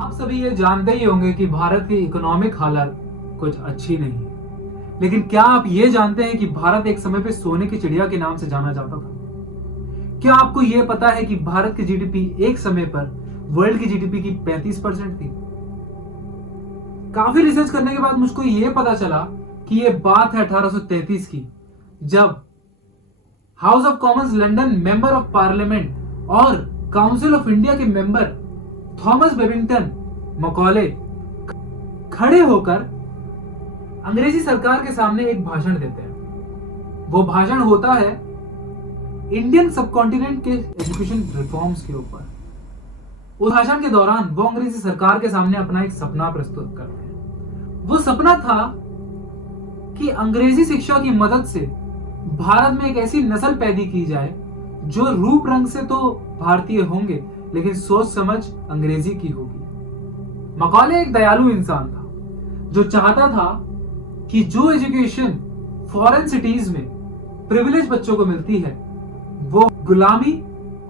आप सभी ये जानते ही होंगे कि भारत की इकोनॉमिक हालत कुछ अच्छी नहीं है, लेकिन क्या आप ये जानते हैं कि भारत एक समय पे सोने की चिड़िया के नाम से जाना जाता था? क्या आपको ये पता है कि भारत की जीडीपी एक समय पर वर्ल्ड की जीडीपी की 35% थी? काफी रिसर्च करने के बाद मुझको ये पता चला कि ये बात है 1833 की, जब house of Commons London member of parliament और काउंसिल ऑफ इंडिया के मेंबर थॉमस बेबिंगटन मकॉले खड़े होकर अंग्रेजी सरकार के सामने एक भाषण देते हैं। वो भाषण होता है इंडियन सबकॉन्टिनेंट के एजुकेशन रिफॉर्म्स के ऊपर। उस भाषण के दौरान वो अंग्रेजी सरकार के सामने अपना एक सपना प्रस्तुत करते हैं। वो सपना था कि अंग्रेजी शिक्षा की मदद से भारत में एक ऐसी नस्ल पैदा की जाए जो रूप रंग से तो भारतीय होंगे लेकिन सोच समझ अंग्रेजी की होगी। मकॉले एक दयालु इंसान था जो चाहता था कि जो एजुकेशन फॉरेन सिटीज में प्रिविलेज बच्चों को मिलती है वो गुलामी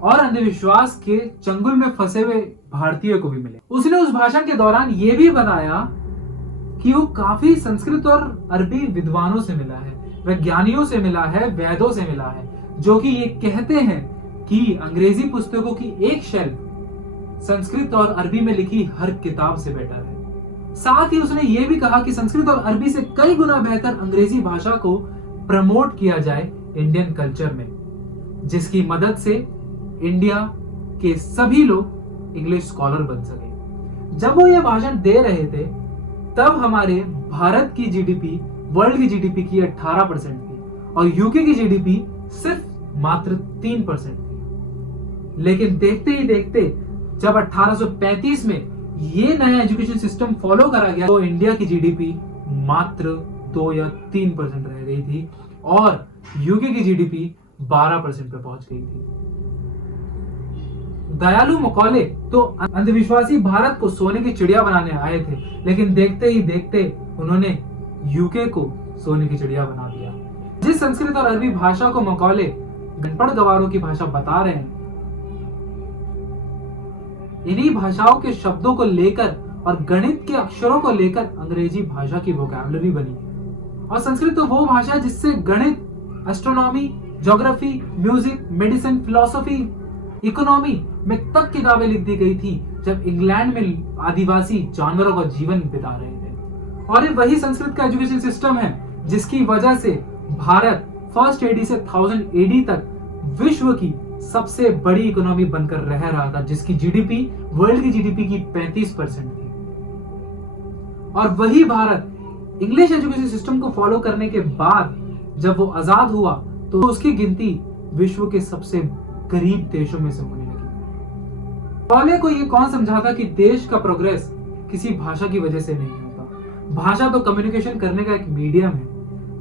और अंधविश्वास के चंगुल में फंसे हुए भारतीयों को भी मिले। उसने उस भाषण के दौरान यह भी बताया कि वो काफी संस्कृत और अरबी विद्वानों से मिला है, वैज्ञानिकों से मिला है, वैदों से मिला है, जो कि ये कहते हैं कि अंग्रेजी पुस्तकों की एक शेल्फ संस्कृत और अरबी में लिखी हर किताब से बेटर है। साथ ही उसने ये भी कहा कि संस्कृत और अरबी से कई गुना बेहतर अंग्रेजी भाषा को प्रमोट किया जाए इंडियन कल्चर में, जिसकी मदद से इंडिया के सभी लोग इंग्लिश स्कॉलर बन सके। जब वो ये भाषण दे रहे थे तब हमारे भारत की जीडीपी वर्ल्ड की जीडीपी की 18% थी और यूके की जीडीपी सिर्फ मात्र 3% थी। लेकिन देखते ही देखते जब 1835 में ये नया एजुकेशन सिस्टम फॉलो करा गया तो इंडिया की जीडीपी मात्र 2 या 3% रह गई थी और यूके की जीडीपी 12% पे पहुंच गई थी। दयालु मकॉले तो अंधविश्वासी भारत को सोने की चिड़िया बनाने आए थे, लेकिन देखते ही देखते उन्होंने यूके को सोने की चिड़िया बना दिया। जिस संस्कृत और अरबी भाषा को मकॉले गणपड़ गवारों की भाषा बता रहे हैं, इन्हीं भाषाओं के शब्दों को लेकर और गणित के अक्षरों को लेकर अंग्रेजी भाषा की वोकैबुलरी बनी। और संस्कृत तो वो भाषा है जिससे गणित, astronomy, geography, music, medicine, philosophy, economy में तक किताबें लिख दी गई थी जब इंग्लैंड में आदिवासी जानवरों का जीवन बिता रहे थे। और ये वही संस्कृत का एजुकेशन सिस्टम है जिसकी वजह से भारत फर्स्ट एडी से 1000 एडी तक विश्व की सबसे बड़ी इकोनॉमी बनकर रह रहा था, जिसकी जीडीपी वर्ल्ड की जीडीपी की 35% थी। और वही भारत इंग्लिश एजुकेशन सिस्टम को फॉलो करने के बाद जब वो आजाद हुआ तो उसकी गिनती विश्व के सबसे गरीब देशों में से होने लगी। पहले को ये कौन समझाता कि देश का प्रोग्रेस किसी भाषा की वजह से नहीं होता। भाषा तो कम्युनिकेशन करने का एक मीडियम है,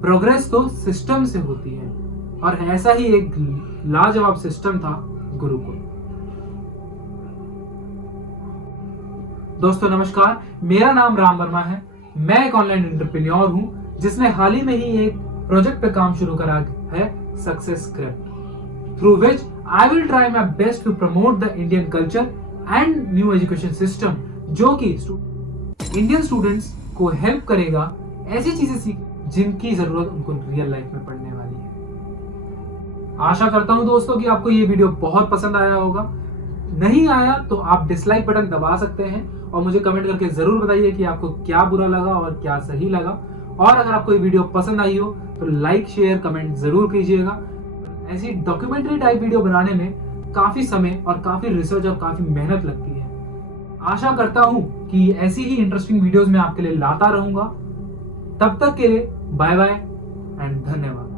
प्रोग्रेस तो सिस्टम से होती है। और ऐसा ही एक लाजवाब सिस्टम था गुरुकुल। दोस्तों नमस्कार, मेरा नाम राम वर्मा है। मैं एक ऑनलाइन एंटरप्रेन्योर हूं जिसने हाल ही में ही एक प्रोजेक्ट पे काम शुरू करा है, success script, through which I will try my best to promote the Indian culture and new education system, जो कि इंडियन स्टूडेंट्स को हेल्प करेगा ऐसी चीजें सीख जिनकी जरूरत उनको रियल लाइफ में पड़ने वाली है। आशा करता हूं दोस्तों कि आपको ये वीडियो बहुत पसंद आया होगा। नहीं आया तो आप डिसलाइक बटन दबा सकते हैं और मुझे कमेंट करके जरूर बताइए कि आपको क्या बुरा लगा और क्या सही लगा। और अगर आपको ये वीडियो पसंद आई हो तो लाइक, शेयर, कमेंट जरूर कीजिएगा। ऐसी डॉक्यूमेंट्री टाइप वीडियो बनाने में काफी समय और काफी रिसर्च और काफी मेहनत लगती है। आशा करता हूं कि ऐसी ही इंटरेस्टिंग वीडियोस मैं आपके लिए लाता रहूंगा। तब तक के लिए बाय बाय एंड धन्यवाद।